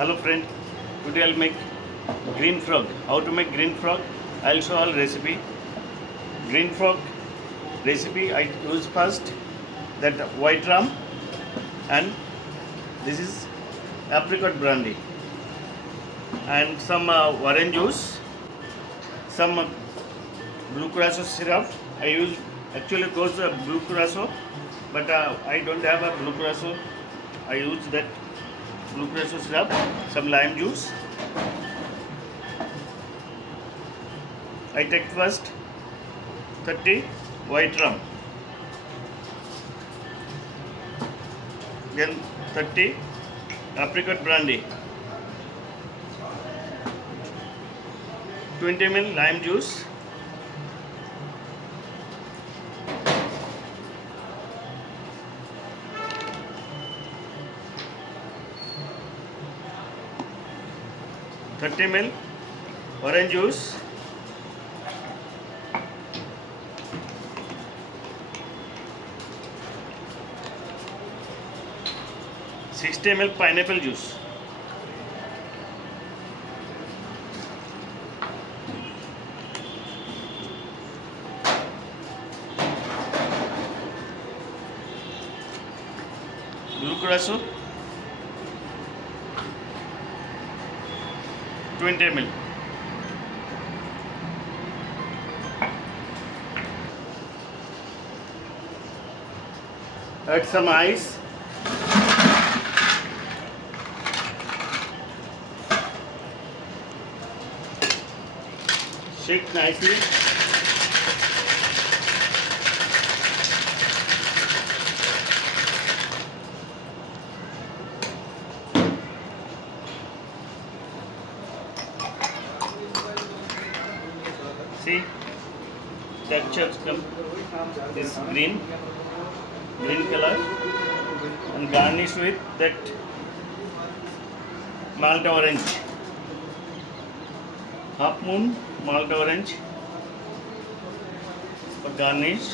Hello friend, today I'll make green frog. How to make green frog? I'll show all recipe. Green frog recipe I use first that white rum and this is apricot brandy and some orange juice, some blue curacao syrup. I use actually goes blue curacao, but I don't have a blue curacao. I use that blue curacao syrup, some lime juice. I take first 30 white rum, then 30 apricot brandy, 20 ml lime juice, ml orange juice, 60 ml pineapple juice, blue curacao 20 ml. Add some ice. Shake nicely. See, texture is green color, and garnish with that malt orange, half moon malt orange for garnish.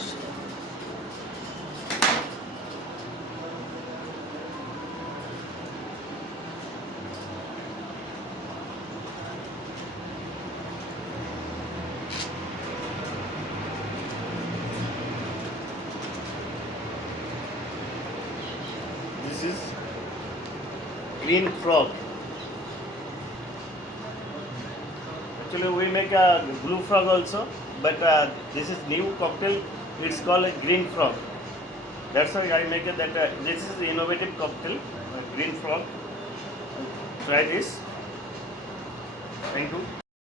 This is green frog. Actually, we make a blue frog also, but this is new cocktail. It's called a green frog. That's why I make it that this is innovative cocktail, green frog. Try this. Thank you.